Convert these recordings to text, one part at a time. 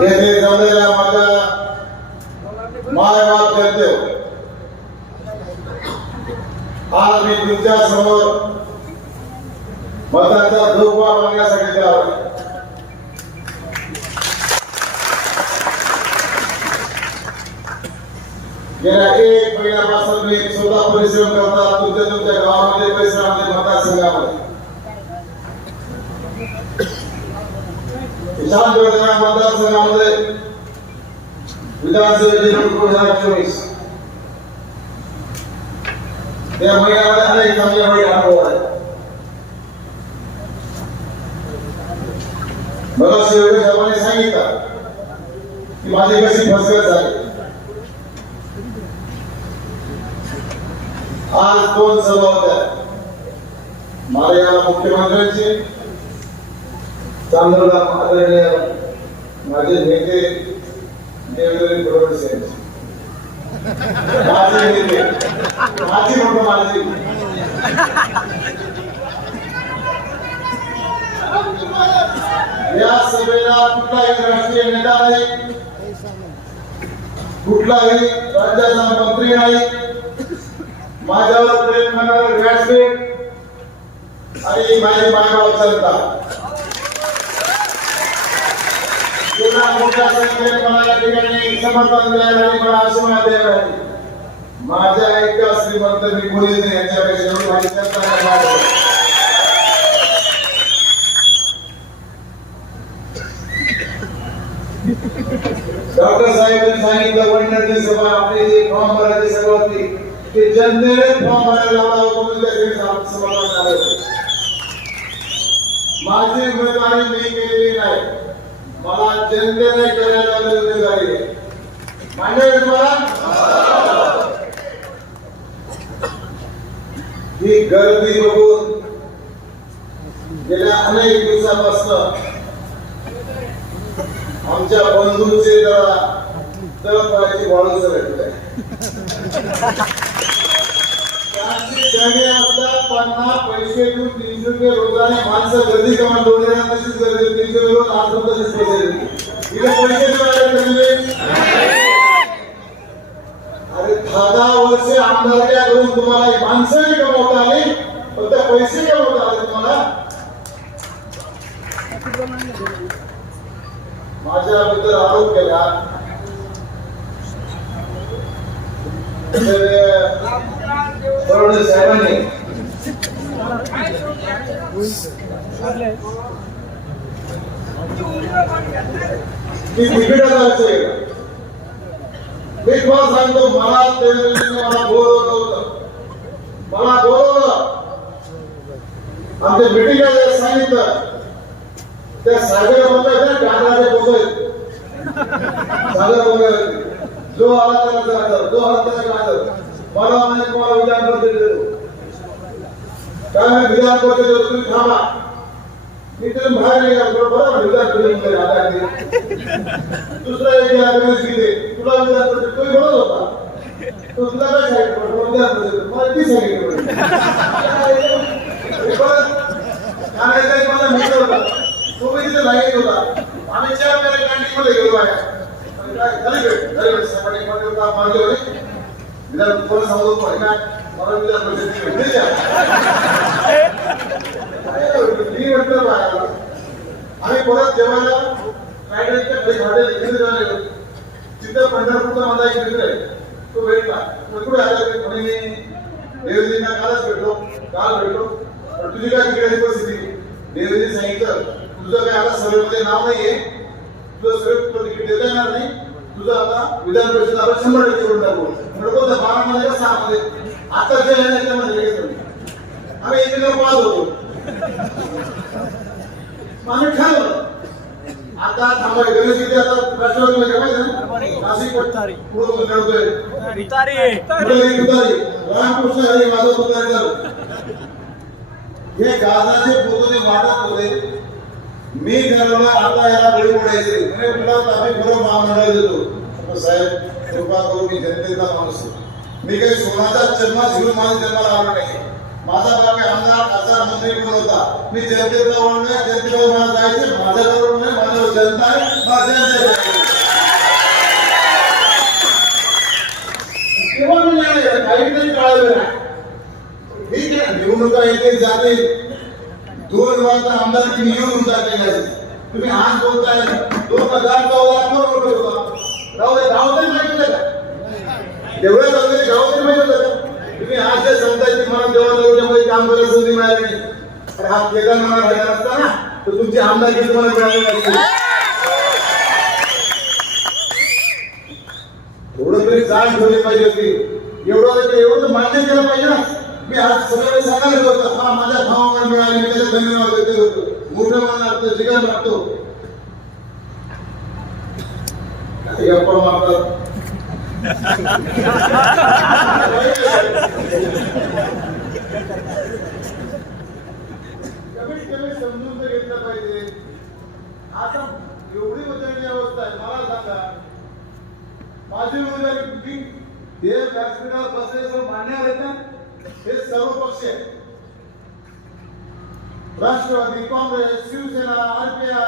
येथे जमलेल्या माझ्या माय बाप करते. आज मी तुमच्यासमोर मताचा धोका मागण्यासाठी आहोत गेल्या एक महिन्यापासून मी स्वतः परिश्रम करतात तुमच्या तुमच्या गावामध्ये परिसरामध्ये मतदारसंघामध्ये शांत वेदना मतदारसंघामध्ये विधानसभेची निवडणूक दोन हजार चोवीस त्या महिन्यामध्ये अनेक चांगले वाईट अनुभव आहेत. मला शिवराज साहेबांनी सांगितलं की माझी कशी फसगत झाली. आज दोन सभा होत्या. माझ्या मुख्यमंत्र्यांची चांदोला आदरणीय माझे नेते देवेंद्र फडणवीस यांचे माझे नेते. माझी म्हणतो माझे. या सभेला कुठलाही राष्ट्रीय नेता नाही. कुठलाही राज्याचा मंत्री नाही. माझ्यावर प्रेम करणारे व्यासपीठ आणि माझी मायबाप चालतात संख्येने मला या ठिकाणी समर्थन द्यायला आणि मला आशीर्वाद द्यायला माझ्या एका श्रीमंत निकुळीने यांच्यापेक्षा माझी डॉक्टर साहेबांनी सांगितलं सभा आपली जे फॉर्म भरायची सभा होती ते जनतेने फॉर्म भरायला लावला होता सभा- माझी उमेदवारी मी केलेली नाही मला जनतेने करायला लावलेली उमेदवारी मान्य आहे तुम्हाला? ही गर्दी बघून गेल्या अनेक दिवसापासून आमच्या बंधूंचे जरा तळपायची वाळू सरकले. त्यांची जगे त्यांना पैसे देऊन तीनशे रुपये रोजाने माणसं गर्दी कमा दोन हजार तशीच गर्दी तीनशे रुपये रोज आज पण पैसे इथे पैसे अरे दहा वर्षे आमदारक्या करून तुम्हाला ही माणसं नाही कमवता आली फक्त पैसे कमवता आले तुम्हाला. माझ्याबद्दल आरोप केला. तर, साहेबांनी मी तिकिटाचा विषय मी तुम्हाला सांगतो मला देवेंद्रजींनी मला बोलवलं होतं मला बोलवलं आमच्या मिटिंगला सांगितलं त्या सागर बंगाच्या कानाचे बोलत सागर बंगाल जो आला त्याला जो आला त्याला मला म्हणे तुम्हाला विधान परिषद देतो काय विधान परिषद तुम्ही थांबा. मी तुम्ही बाहेर येणार बरोबर विधान परिषद आता दुसरा एक अग्रेस घेते तुला विधान परिषद तुम्ही बोलत होता. तो तुला काय सांगितलं? विधान परिषद मला ती सांगितलं. होता. तिथे होता. आम्ही चार वेळा गेलो आहे आणि काय झाली भेट झाली भेट सकाळी मध्ये होता. विधान कोण सांगतो तो काय मला विधान परिषदेची भेट नाही मी म्हटलं आम्ही परत जेवायला रायगडच्या काही हॉटेल इकडे जेवायला तिथं पंढरपूरचा माझा एक मित्र आहे तो भेटला तो कुठे आला ते म्हणे मी देवजींना कालच भेटलो काल भेटलो पण तुझी काय बिघडली परिस्थिती देवजीने सांगितलं तुझं काय आता सर्वेमध्ये नाव नाहीये. तुझं सर्व तुला तिकीट देता येणार नाही. तुझं आता विधान परिषद आपण शंभर टक्के करून टाकू. तो बारा मध्ये का सहा मध्ये आता जे आहे ना त्यामध्ये. आम्ही एकमेकांना पाहत होतो. आम्ही ठरवलं आता थांबा गणेश किती आता राष्ट्रवादीला काय माहिती ना? नाशिक पुढे लढतोय रामकृष्ण हरी माझा तुतारी झालं. हे गाजाचे पोतोने वाटत होते. मी ठरवलं आता याला बळी पडायचे आम्ही बरोबर महामंडळ देतो. साहेब कृपा करून मी जनतेचा माणूस मी काही सोनाचा जन्मा घेऊन माझ्या जन्माला आलो नाही. माझा बाप आमदार खासदार मंत्री पण होता. मी जनतेचा वळण नाही जनतेबरोबर मला जायचं माझ्याबरोबर नाही माझ्यावर जनता आहे मला तेव्हा मी नाही काहीतरी कळालं. नाही ठीक आहे निवडणुका येते जाते. दोन वाजता आमदारकी निवडून आहे तुम्ही आज बोलताय दोन हजार चौदा कोण वोट होता. राहू दे गाव तरी माहिती होतं का एवढं जाऊ गाव तरी माहीत होतं. का तुम्ही आज जे सांगताय की मला देवा काम करायला संधी मिळाली नाही. तर हा केदारनाथ राहिला असता ना तर तुमची आमदारकी तुम्हाला मिळाली नाही. थोडं तरी जाण ठेवली पाहिजे होती. एवढं एवढं मान्य केलं पाहिजे ना. मी आज सगळं सांगायला होतं हा माझ्या भावाला मिळाले मी त्याचा धन्यवाद देतो होतो मोठं मन लागतं जिगन लागतो काही गप्पा मारतात. कमीत कमी समजून तर घेतलं पाहिजे. आता एवढी बदलण्याची अवस्था आहे मला सांगा. माझी उमेदवारी मी हे व्यासपीठावर बसले मान्य आहेत ना हे सर्व पक्ष आहेत. राष्ट्रवादी काँग्रेस शिवसेना आरपीआय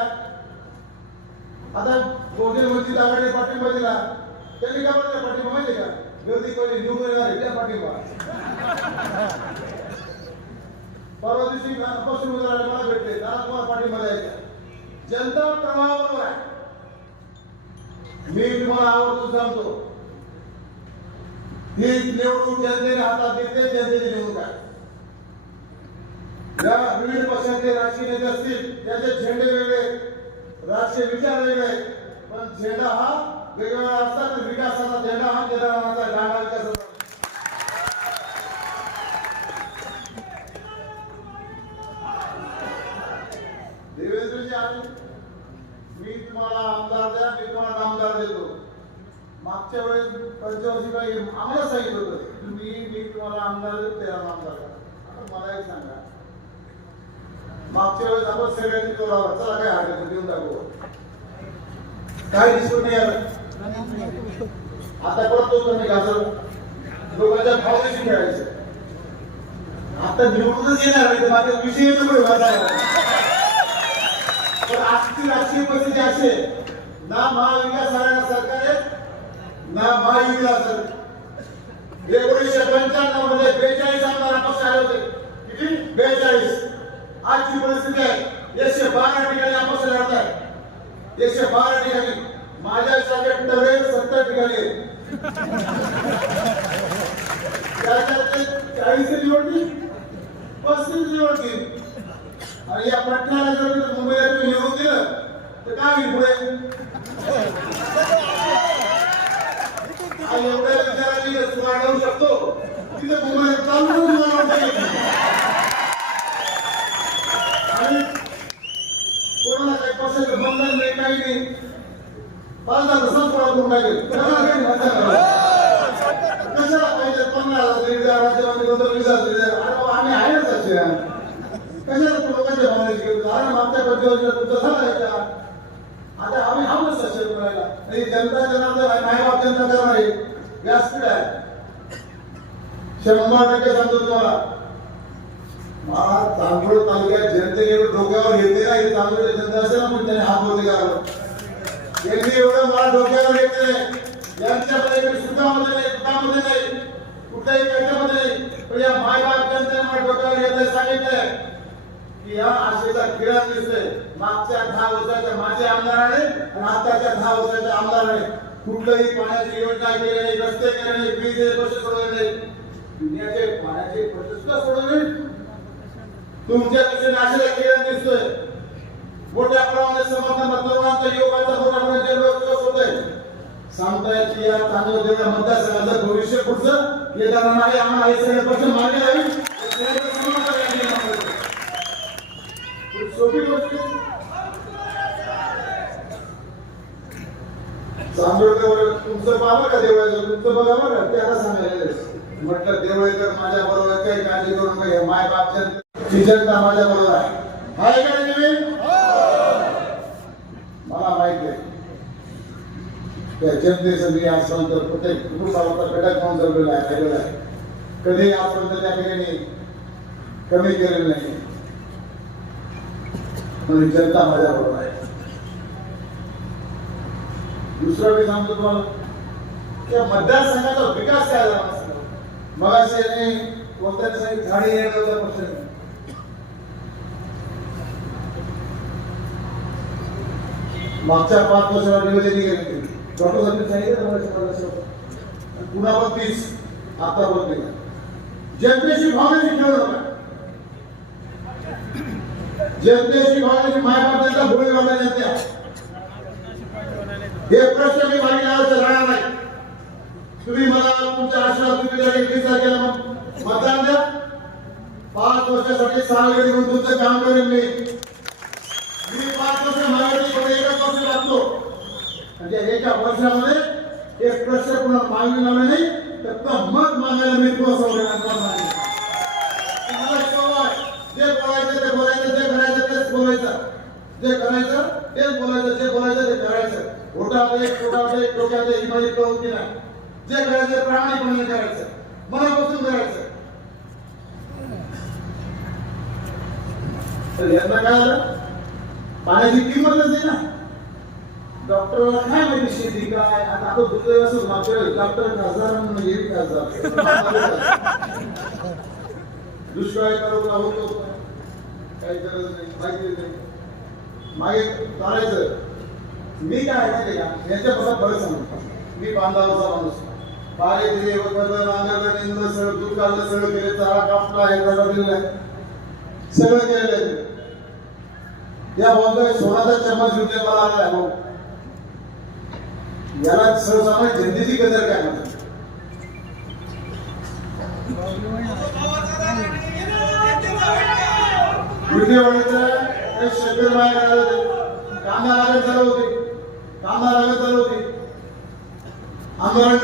आता बहुजन वंचित आघाडी पाठिंबा दिला त्यांनी का म्हणलं पाठिंबा माहिती का? विरोधी पहिले निवडून येणार त्या पाठिंबा. परवा दिवशी पक्ष उमेदवार मला भेटले. दादा तुम्हाला पाठिंबा द्यायचा जनता प्रवाहाबरोबर आहे. मी तुम्हाला आवडतो सांगतो ही निवडणूक जनतेने हातात घेतली जनतेने निवडणूक ज्या विविध पक्षाचे राजकीय नेते असतील त्याचे झेंडे वेगळे राजकीय विचार वेगळे पण झेंडा हा वेगवेगळा असतात तर विकासाचा झेंडा हा केदारनाथाचा गाडा विकासाचा. देवेंद्रजी आले मी तुम्हाला आमदार द्या मी तुम्हाला आमदार देतो. मागच्या वेळेस पंचवर्षी काही आम्हाला सांगितलं होतं. तुम्ही मी तुम्हाला आमदार देतो त्याला आमदार. आता मला एक सांगा. मागच्या वेळेस आपण सगळ्यांनी जोरावर चला काय हरकत देऊन टाकू काय दिसून नाही आलं? आता परत तो तुम्ही घासल लोकांच्या भावनेशी खेळायचं. आता निवडूनच येणार नाही माझ्या विषय येतो पण आजची राजकीय परिस्थिती अशी आहे. ना महाविकास आघाडी सरकार आहे ना महायुतीला सरकार एकोणीसशे पंच्याण्णवमध्ये बेचाळीस आमदार अपक्ष आले होते. किती? बेचाळीस. आजची परिस्थिती आहे. एकशे बारा ठिकाणी अपक्ष लढत आहे. एकशे बारा ठिकाणी. माझ्या सारखे टवे सत्तर ठिकाणी त्याच्यातले चाळीस निवडतील पस्तीस निवडतील आणि या पटणाला जर मुंबईला तुम्ही निवडून दिलं तर काय पुढे आणि एवढ्या विचारांनी जर तुला अडवू शकतो तिथे मुंबईला चालू तुम्हाला वाटतं येईल. आणि कोणाला काही पक्षाचं बंधन नाही काही नाही पाच हजार संपळा करून टाकेल कशाला काही मजा नाही. कशाला पाहिजे पंधरा हजार तरी द्या राज्यामध्ये दोन वीस हजार तरी द्या अरे बाबा, आम्ही आहेच असे कशाला तू लोकांच्या भावनेची घेऊन अरे मागच्या पद्धतीवर तुमचा झाला याचा आता आम्ही हामच असे करायला नाही जनता जनार्दन आहे मायबाप जनता करणार आहे व्यासपीठ आहे शंभर टक्के सांगतो तुम्हाला मला चांदवड तालुक्यात जनतेने डोक्यावर घेतले ना हे चांदवड जनता असेल ना पण त्याने हात होते का यांनी एवढं मला डोक्यावर घेतले यांच्यामध्ये मी सुखामध्ये नाही दुःखामध्ये नाही कुठल्याही कष्टामध्ये नाही पण या मायबाप जनतेने डोक्यावर घेतलं सांगितलंय की या आशेचा किरण दिसतोय. मागच्या दहा वर्षाच्या माझे आमदाराने आणि आताच्या दहा वर्षाच्या आमदाराने कुठलंही पाण्याची योजना केली नाही रस्ते केले नाही वीज प्रश्न सोडवले नाही. दुनियाचे पाण्याचे प्रश्न सुद्धा सोडवले तुमच्या दृष्टीने आशेचा किरण दिसतोय. मोठ्या प्रमाणात समर्थन तरुणांचा योगाचा मोठ्या प्रमाणात होत आहे सांगता की या तांदूळ देवळ्या मतदारसंघाचं भविष्य पुढचं? येणार नाही आम्हाला हे सगळे प्रश्न मार्ग सोपी गोष्ट. तुमचं पाहा का देवळेकर तुमचं बघा बरं त्याला सांगायला म्हटलं देवळेकर माझ्या बरोबर काही काळजी करून काही माय बापच्या टीचरचा माझ्या बरोबर आहे. मला माहिती आहे त्या जनतेचं मी तर प्रत्येक कुटुंबावरचा कडक म्हणून जमलेला आहे राहिलेला आहे. कधी आजपर्यंत त्या ठिकाणी कमी केलेलं नाही. म्हणजे जनता माझ्या बरोबर आहे. दुसरं मी सांगतो तुम्हाला त्या मतदारसंघाचा विकास काय झाला मग असे यांनी कोणत्या दिवसांनी झाडे येणं होता प्रश्न? नाही. मागच्या पाच वर्षाला निवेदन केले डॉक्टर साहेब सांगितलं ना तीस आता बोलते जनतेशी भावनेशी खेळ नका जनतेशी भावनेशी मायबापांचा भोळी वाटा जनत्या हे प्रश्न मी मागे लावायचं राहणार नाही. तुम्ही मला तुमच्या आशीर्वाद तुम्ही जर एकवीस तारखेला मतदान द्या. पाच वर्षासाठी सहा म्हणून तुमचं काम करेन मी पाच वर्ष मागायची पण एकच वर्ष लागतो म्हणजे एका वर्षामध्ये एक प्रश्न पुन्हा मागणी लावला नाही तर पुन्हा मत मागायला मी पोहोचवलं तुम्हाला सवय जे बोलायचं ते बोलायचं जे करायचं तेच बोलायचं जे करायचं तेच बोलायचं जे बोलायचं ते करायचं ओटात एक पोटात एक डोक्यात एक माझी प्रवृत्ती नाही जे करायचं ते प्रामाणिकपणे करायचं मनापासून करायचं तर यांना काय झालं पाण्याची किंमतच आहे ना डॉक्टरला काय माहिती शेती काय. आता आता असं मागच्या डॉक्टर खासदार एक खासदार. दुष्काळी तालुका होतो काही गरज नाही. माहिती नाही. मागे मी काय माहिती का? यांच्यापासून बरं सांगतो मी बांधावरचा माणूस. बारे दिले वगैरे नांगरलं निंदलं सगळं दूध काढलं सगळं केलं चारा कापला हे झाला दिलेलं सगळं केलेलं आहे या बोलतोय सोनाचा चम्मच युद्ध मला आलाय. भाऊ याला सर्वसामान्य जनतेची गजर काय म्हणतात? विजयवाडीचं कांदा लागत चालू होती. कांदा लागत चालू होती.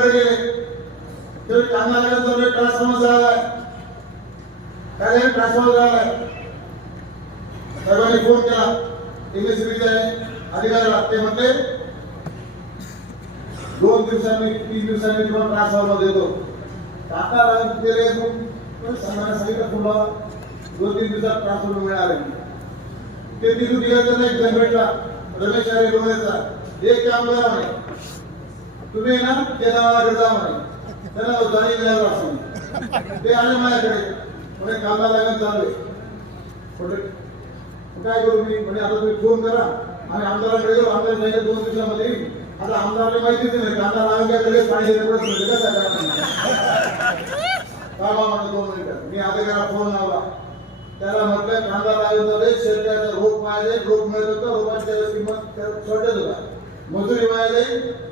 गेले. ते कांदा लागत चालू ट्रान्सफॉर्मर झालाय काय झालं? ट्रान्सफॉर्मर झालाय साहेबांनी फोन केला. एमएससीबीचे अधिकाऱ्याला. ते म्हणते दोन दिवसांनी तीन दिवसांनी तुम्हाला व्हायला देतो. काका लागत गेले सांगायला सांगितलं तुला दोन तीन दिवसात त्रास होऊन मिळाले ते तिथून निघायचं नाही जनरेटला. रमेश अरे डोळ्याचा. एक काम करा म्हणे. तुम्ही ना ते नावाकडे जा म्हणे त्यांना जाणी द्यायला असं ते आले माझ्याकडे. म्हणे कामाला लागत चालू आहे. काय करू मी? म्हणे आता तुम्ही फोन करा. आणि आमदाराकडे गेलो आमदार सांगितलं दोन दिवसामध्ये. येईल आता आमदाराला माहितीच नाही कांदा लागल्याकडे पाणी देणं पडत काय बाबा म्हणतो दोन मिनिटं मी अधिकारा फोन लावला. त्याला म्हटलं कांदा लागत शेतकऱ्याचं शेतकऱ्याचा रोप पाहिजे रोप मिळत होतं रोपाची किंमत शॉर्टेज होता. मजुरी पाहिजे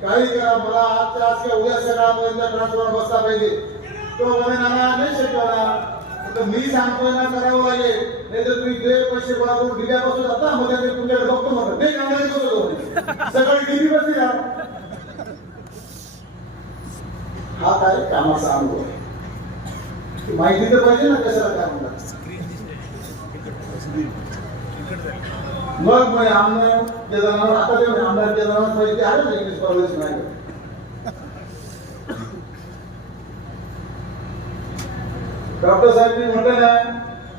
काही करा मला आजच्या आज किंवा उद्या सकाळपर्यंत ट्रान्सफॉर्म बसला पाहिजे. तो म्हणे नाना नाही शेतकऱ्याला तर मी सांगतोय ना करावं लागेल नाही तर तुम्ही जे पैसे गोळा करून दिल्यापासून जाता मग त्याने तुमच्याकडे बघतो म्हणत नाही कांदा बसतो सकाळी टीव्ही बसली ना हा काय? कामाचा अनुभव आहे. माहिती तर पाहिजे ना कशाला काय म्हणतात. मग मग आमदार केदारनाथ आता ते आमदार केदारनाथ पाहिजे ते आले ना कॉलेज नाही. डॉक्टर साहेब म्हटलं ना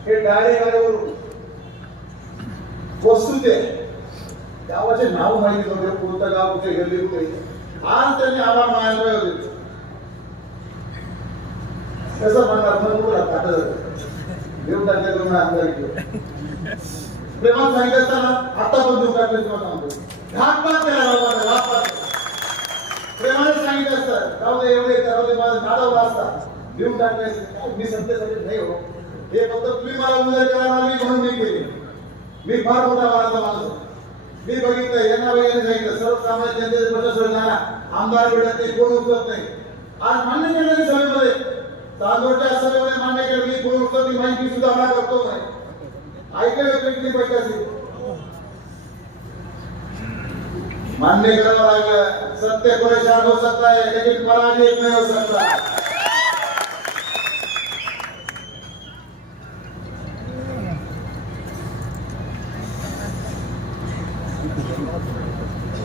हे डायरेक्ट आल्यावर वस्तू ते गावाचे नाव माहिती नव्हते कोणतं गाव कुठे गेले कुठे आज त्यांनी आभार मानायला होते कसं म्हणणार मग बोला आता घेऊन टाकले तुम्ही आमदार प्रेमात सांगितलं असताना आता पण देऊन टाकले तुम्हाला सांगतो. घात पात केला बाबाला, घात प्रेमाने सांगितलं असतं जाऊ दे एवढे जाऊ दे माझं नाडवला असता देऊन टाकले असते. काय मी सत्तेसाठी नाही हो. हे फक्त तुम्ही मला उद्या करा मी म्हणून मी केली. मी फार मोठा मनाचा माणूस मी बघितलं यांना वगैरे सांगितलं सर्वसामान्य जनतेचे प्रश्न सोडणारा आमदार भेटत नाही कोण उचलत नाही. आज मान्य केलं सभेमध्ये. चांदोडच्या सभेमध्ये मान्य केलं की कोण उचलत नाही माहिती सुद्धा मला करतो नाही. ऐकलं होतं किती पैसे असेल मान्य करावं लागलं. सत्य परेशान हो सकता है लेकिन पराजय नहीं हो सकता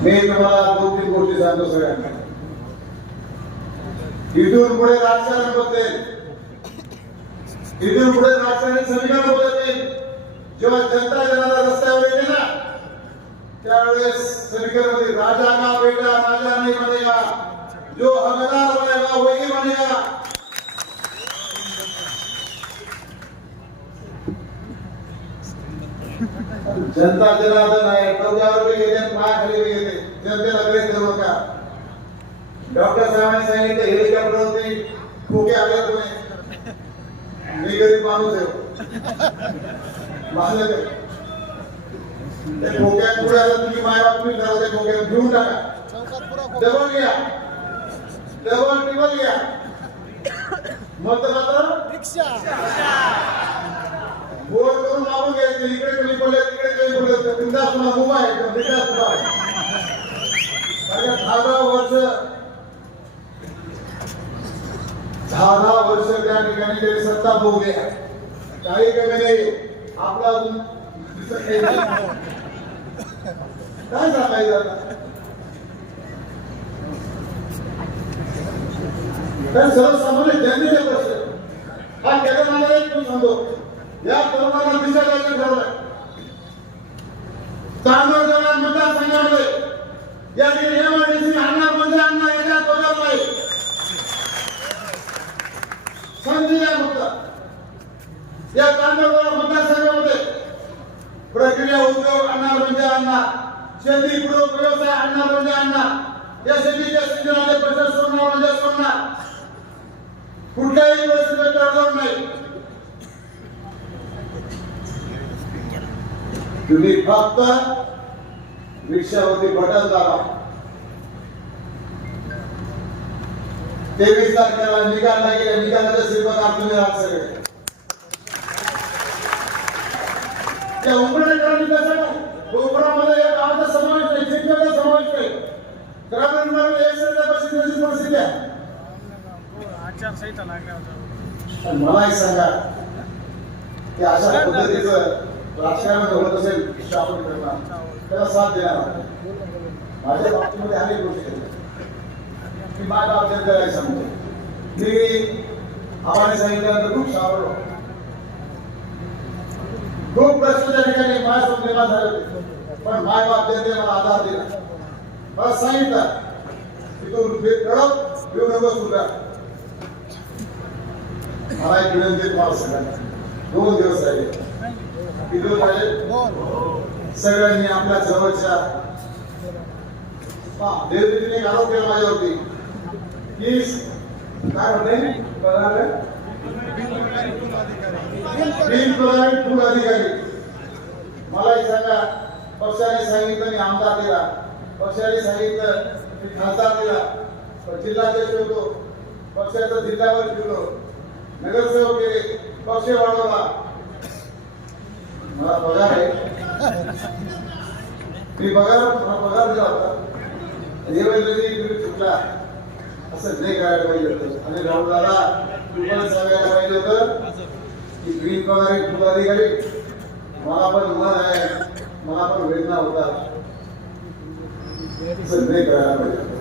मी तुम्हाला दोन तीन गोष्टी सांगतो सगळ्यांना. इथून पुढे राजकारण बदलेल इथून पुढे राजकारण समीकरण बदलतील जेव्हा जनता जनाला रस्त्यावर येते ना त्यावेळेस समीकरणमध्ये राजा का बेटा राजा नाही बनेगा जो हकदार बनेगा वही बनेगा जनता जनार्दन आहे. चौदा रुपये घेते पाच रुपये घेते गैर करू नका डॉक्टर साहेबांनी सांगितलं हेलिकॉप्टर होते खोके आले तुम्ही मी गरीब माणूस आहे. माझं ते खोक्यात पुढे आलं तुम्ही माय बाप तुम्ही घरात खोक्यात घेऊन टाका. डबल घ्या. डबल टिबल घ्या. मतदाता गोल करून मागून घ्यायचे इकडे कमी पडले तिकडे कमी पडले बिंदास मागून आहे. बिंदास उभा आहे. दहा दहा वर्ष. दहा दहा वर्ष त्या ठिकाणी तरी सत्ता भोगली काही कमी नाही आपला काय सांगायचं तर सर्वसामान्य जनतेचे प्रश्न. हा एक सांगतो. या तरुणांना दिशा ठरवलं चांदोर मतदारसंघामध्ये या ठिकाणी एमआयडीसी अण्णा म्हणजे अण्णा याच्या तोजार नाही संधी द्या फक्त या चांदोर मतदारसंघामध्ये प्रक्रिया उद्योग अण्णा म्हणजे अण्णा. शेती पूरक व्यवसाय अण्णा म्हणजे अण्णा. या शेतीच्या सिंचनाचे पैसे सोडणार म्हणजे सोडणार. कुठल्याही परिस्थितीत नाही. तुम्ही फक्त रिक्षावरती बटन दाबा. तेवीस तारखेला निकाल लागेल निकालाच्या श्रीमंत तुम्ही राहत सगळे. त्या उमरेकरांनी कसं उमरामध्ये या गावाचा समावेश नाही समावेश नाही. ग्रामीण भागात एक सध्या परिस्थितीची परिस्थिती आहे. आचारसंहिता लागल्या होत्या. आणि मला एक सांगा. की अशा पद्धतीचं राजकारण होत असेल शासन करणार. त्याला साथ देणार माझ्या बाबतीमध्ये अनेक गोष्टी आहेत. मी माझ्या बाबतीत काय सांगतो. मी आम्हाला सांगितल्यानंतर खूप सावरलो. खूप प्रश्न त्या ठिकाणी माझ्यासोबत निर्माण झाले पण माय बाप जनतेने मला आधार दिला. मला सांगितलं की तू कडक येऊ नको सुद्धा मला एक विनंती तुम्हाला सगळ्यांना. दोन दिवस राहिले किती दिवस राहिले सगळ्यांनी आपल्या जवळच्या पहा, एक आरोप केला माझ्यावरती. की काय म्हणते पगार फूड अधिकारी. मला एक सांगा पक्षाने सांगितलं मी आमदार दिला. पक्षाने सांगितलं मी खासदार दिला. पण जिल्हाध्यक्ष होतो. पक्षाचा जिल्ह्यावर फिरलो. नगरसेवक केले पक्ष वाढवला. मला पगार आहे. मी पगार पगार दिला होता देवेंद्रजी तुम्ही चुकला. असं नाही करायला पाहिजे होतं. आणि राहुल दादा तुम्हाला सांगायला पाहिजे होतं की ग्रीन पगार एक फुल अधिकारी मला पण मन आहे मला पण वेदना होता. असं नाही करायला पाहिजे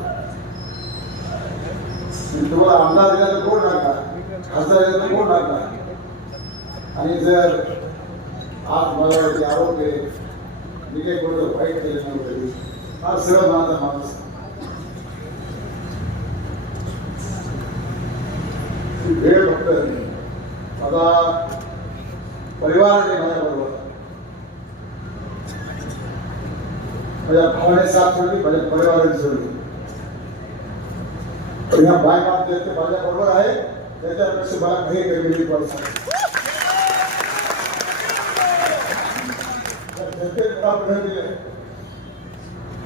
तुम्हाला आमदार दिला तर कोण टाकणार खासदार दिला तर कोण टाकणार आणि जर आज मला वरती आरोप केले मी काही कोणाचं वाईट केलं नव्हतं फार सरळ मनाचा माणूस. वेळ फक्त माझा परिवार आहे माझ्याबरोबर माझ्या भावाने साथ सोडली माझ्या परिवाराने सोडली. पण या बाय माझ्या आहे त्याच्यापेक्षा मला काही कमी पडत जनतेने मला प्रेम दिले.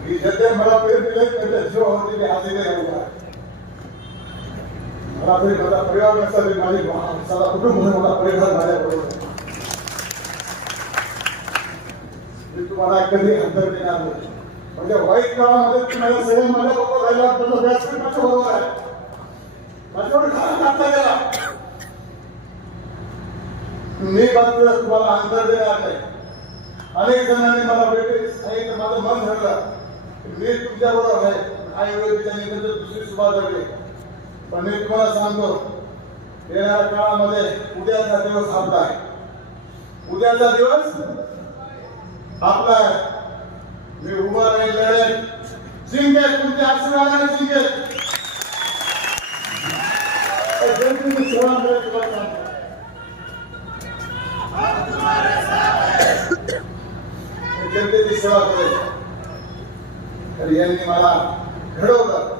की जनतेने मला प्रेम दिले त्याच्या जीवावरती मी आलेले नाही होता मला प्रेम माझा परिवार नसता माझे सदा कुटुंब मला परिवार माझ्या बरोबर. मी तुम्हाला कधी अंतर देणार नाही. म्हणजे वाईट काळामध्ये तुम्हाला सगळे माझ्या बरोबर राहिला त्याचा व्यासपीठ माझ्या बरोबर आहे माझ्यावर खाली टाकला गेला. मी मात्र तुम्हाला अंतर देणार नाही. अनेक जणांनी मला भेटले. सांगितलं माझं मन ठरलं मी तुमच्या बरोबर आहे. आई वडीलच्या निमित्त दुसरी सुभाष जगले. पण मी तुम्हाला सांगतो येणाऱ्या काळामध्ये उद्याचा दिवस आपला आहे. उद्याचा दिवस आपला आहे. मी उभा राहील लढेल जिंकेल तुमच्या आशीर्वादाने जिंकेल. जनतेची सेवा करेल तुला सांगतो. जनतेची सेवा करायची तर यांनी मला घडवलं.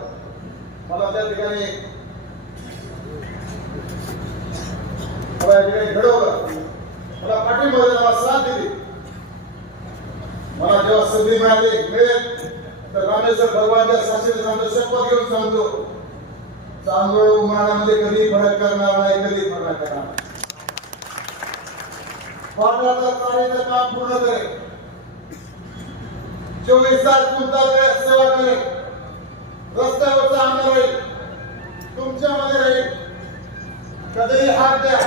मला त्या ठिकाणी मला या ठिकाणी घडवलं. मला पाठिंबा मला साथ दिली. मला जेव्हा संधी मिळाली मिळेल तर रामेश्वर भगवानच्या साक्षीने सांगतो शपथ घेऊन सांगतो चांदोळ उन्हाळ्यामध्ये कधी फरक करणार नाही कधी फरक करणार नाही. पाटलाचा कार्याचं काम पूर्ण करेल. चोवीस तास तुमचा सेवा करेल रस्त्यावरचा आमदार राहील. तुमच्यामध्ये राहील. कधीही हात द्या.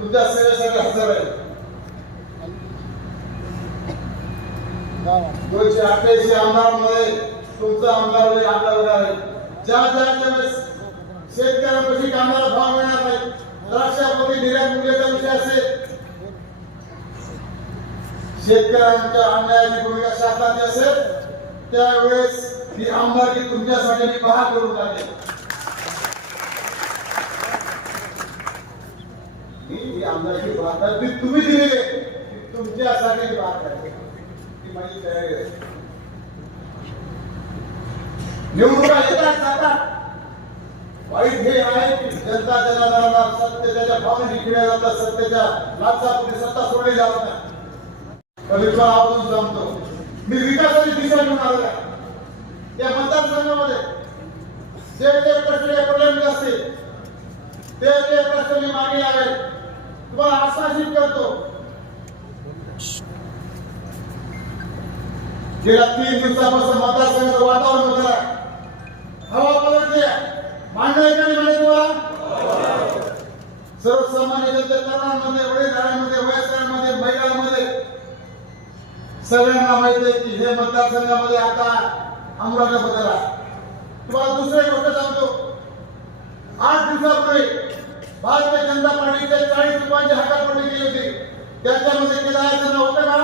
तुमच्या सेवेसाठी हजर राहील. दोनशे अठ्ठ्याऐंशी आमदारमध्ये तुमचा आमदार होईल आमदार आहे ज्या ज्या वेळेस शेतकऱ्यांपाशी कामाला भाव मिळणार नाही द्राक्षापोटी निर्यात मूल्याचा विषय असेल शेतकऱ्यांच्या अन्यायाची भूमिका शासनाची असेल त्यावेळेस ही आमदारकी तुमच्यासाठी मी बहाल करून टाकेल ही ही आमदारकी बहाल ती तुम्ही दिलेली ती तुमच्यासाठी बहाल आहे ती माझी तयारी आहे. निवडणुका येतात जातात वाईट हे आहे की जनता जनाधाराला सत्य त्याच्या भावनेने खेळल्या जातात सत्याच्या लाचापोटी सत्ता सोडली जात नाही. पण मी विकासाची दिशा घेऊन आलो आहे. या मतदारसंघामध्ये जे जे प्रश्न प्रलंबित असतील ते ते प्रश्न मी मागे लावेल तुम्हाला आश्वासित करतो. गेल्या तीन दिवसापासून मतदारसंघाचं वातावरण आहे हवा मान्य आहे का नाही तुम्हाला? सर्वसामान्य जनते तरुणांमध्ये वडीलधाऱ्यांमध्ये सगळ्यांना माहिती आहे की हे मतदारसंघामध्ये आता आमराचा बदल आहे. तुम्हाला दुसरी गोष्ट सांगतो. आठ दिवसापूर्वी भारतीय जनता पार्टीचे चाळीस रुपयांची हकालपट्टी केली होती. त्याच्यामध्ये केदाराचं नव्हतं का?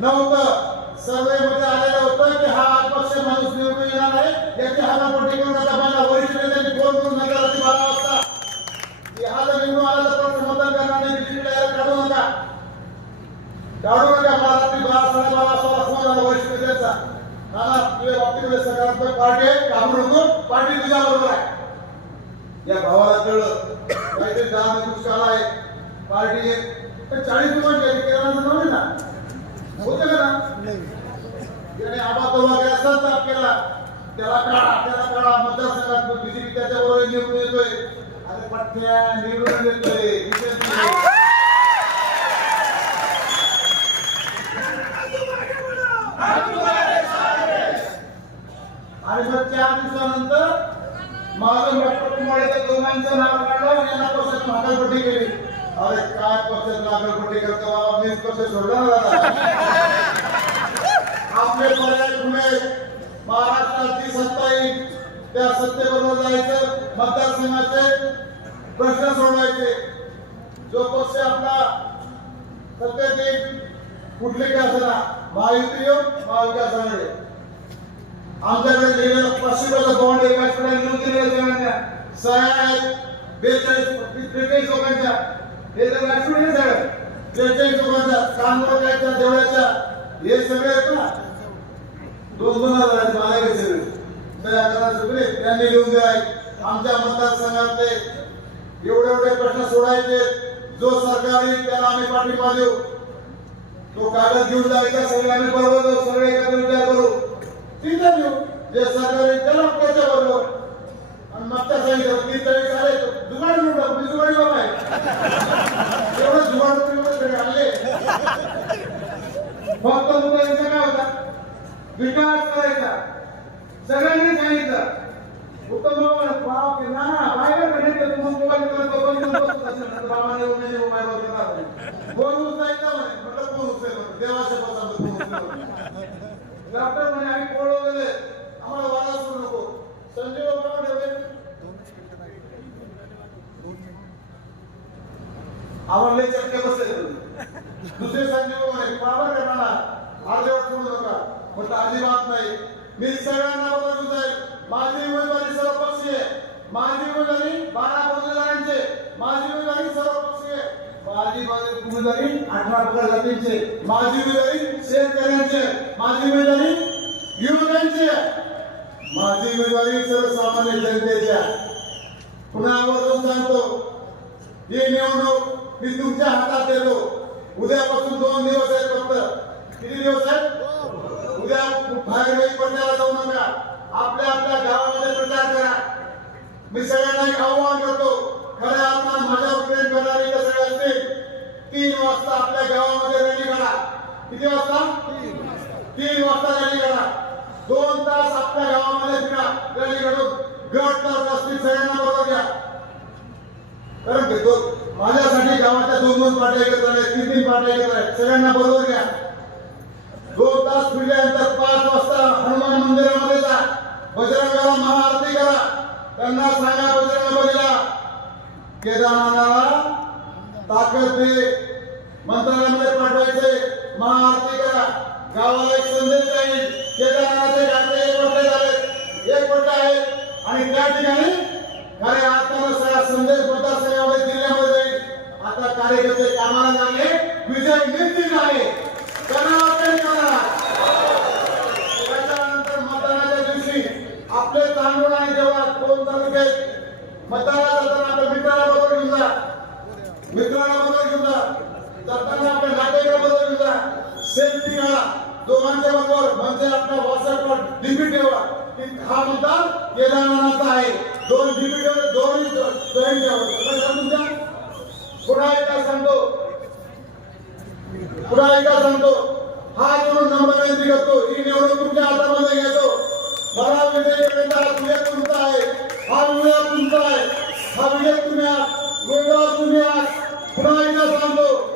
नव्हतं. सर्वे मध्ये आलेलं होतं की हा अपक्ष माणूस निवडून येणार आहे. याची हकालपट्टी करून आता मला वरिष्ठ नेत्यांनी फोन करून नका बारा वाजता की हा जर निवडून आला तर परत मतदान करणार नाही दुसरी तयार काढू नका काढू नका मला रात्री बारा वरिष्ठ नेत्यांचा नाना तुझ्या बाबतीमध्ये सकारात्मक पार्टी आहे. घाबरू नको. पार्टी तुझ्या बरोबर आहे. या भावाला कळलं. काहीतरी दहा दिवस आहे. पार्टी आहे. तर चाळीस रुपये घ्यायची केरळाचं ना? होते का ना? त्याने आबा तोबा केला केला त्याला काढा त्याला काढा. मतदारसंघात बीजेपी त्याच्या निवडून येतोय. अरे पठ्या निवडून येतोय विशेष नाही. आणि मग चार दिवसानंतर महाजन डॉक्टर कुमारेच्या दोघांचं नाव काढलं आणि यांना पक्षात हाकलपट्टी केली. अरे काय पक्षात हाकलपट्टी करतो बाबा? मीच पक्ष सोडला ना. आपले पर्याय गुन्हे महाराष्ट्राची सत्ता येईल. त्या सत्तेबरोबर जायचं मतदारसंघाचे प्रश्न सोडवायचे. जो पक्ष आपला सत्तेत येईल कुठले का असना महायुती येऊ महाविकास आघाडी. आमच्याकडे लिहिलेलं बॉन्ड एकाचकडे लिहून दिलेलं जणांना सह्या आहेत बेचाळीस त्रेचाळीस लोकांच्या. हे तर वाचून नाही सगळं लोकांच्या देवळाच्या. हे सगळे आहेत ना? दोन दोन हजार आहेत सगळे करा सगळे त्यांनी लिहून दिला आमच्या मतदारसंघातले एवढे एवढे प्रश्न सोडायचे. जो सरकार येईल त्याला आम्ही पाठिंबा देऊ. तो कागद घेऊन जायचा सगळे आम्ही बरोबर सगळे एकत्र विचार करू. तिथं घेऊ जे सरकारी त्याला त्याच्या बरोबर आणि मागच्या सांगितलं तीन तरी झाले. जुगाड निवडा मी जुगाडी बाबा आहे. एवढं जुगाड तुम्ही आणले. फक्त मुलांचा काय होता? विकास करायचा. सगळ्यांनी सांगितलं. उत्तम बाबा केला ना. बाहेर कनेक्ट तुम्ही मोबाईल बाबाने मोबाईल नाही. उचलायचा म्हणे म्हटलं देवाच्या डॉक्टर म्हणे आम्ही पळवलेले आम्हाला वादा सुरू नको. संजय बाबा ठेवले आम्हाला लय चटके बसले. दुसरे संजय बाबा म्हणे बाबा करणार अर्धवट सोडू नका. म्हटलं अजिबात नाही. मी सगळ्यांना जाईल माझी उमेदवारी सर्व पक्षीय माझी उमेदवारी बारा पदवीधारांचे माझी उमेदवारी सर्व पक्षीय माझी उमेदवारी अठरा जातींचे माझी उमेदवारी शेतकऱ्यांचे माझी उमेदवारी युवकांची माझी उमेदवारी सर्वसामान्य जनतेच्या पुन्हा आवर्जून सांगतो ही निवडणूक मी तुमच्या हातात देतो. उद्यापासून दोन दिवस आहेत फक्त. किती दिवस आहेत? उद्या बाहेर काही प्रचाराला जाऊ नका. आपल्या आपल्या गावामध्ये प्रचार करा. मी सगळ्यांना एक आव्हान करतो खऱ्या अर्थानं माझ्यावर प्रेम करणारे सगळे असतील तीन वाजता आपल्या गावामध्ये रेडी करा किती वाजता? तीन वाजता रॅली करा. दोन तास आपल्या गावामध्ये फिरा. रॅली घडून गट तास असतील सगळ्यांना बरोबर घ्या. कारण की माझ्यासाठी गावाच्या दोन दोन पाट्या एकत्र आहेत तीन तीन पाट्या एकत्र आहेत. सगळ्यांना बरोबर घ्या. दोन तास फिरल्यानंतर पाच वाजता हनुमान मंदिरामध्ये जा. बजरंगाला महाआरती करा. त्यांना सांगा बजरंग बलीला केदारनाथाला ताकद दे. मंत्रालयामध्ये पाठवायचे. महाआरती करा गावाला एक संदेश जाईल. केदारनाथचे घाटले एक पट्टे झाले. एक पट्टा आहे आणि त्या ठिकाणी खऱ्या अर्थानं सगळा संदेश मतदारसंघामध्ये जिल्ह्यामध्ये जाईल. आता कार्यकर्ते कामाला लागले विजय निश्चित आहे त्याच्यानंतर मतदानाच्या दिवशी आपले तांदूळ आणि देवळात दोन तालुक्यात मतदानाला जाताना आपल्या मित्राला बरोबर घेऊन जा. मित्राला बरोबर घेऊन जा. जाताना आपल्या नातेवाईकाला बरोबर घेऊन सेफ्टी काढा दोघांच्या बरोबर म्हणजे आपल्या व्हॉट्सअपवर डीपी ठेवा. की हा मुद्दा केदारनाथाचा आहे. दोन डीपी ठेवा दोन जॉईन ठेवा. तुमच्या पुन्हा एकदा सांगतो. पुन्हा एकदा सांगतो. हा निवडून नम्र विनंती करतो ही निवडणूक तुमच्या हातामध्ये घेतो. मला विजय करण्याचा हा तुमचा आहे. हा विजय तुमचा आहे. हा विजय तुम्ही आहात. उमेदवार तुम्ही आहात. पुन्हा एकदा सांगतो.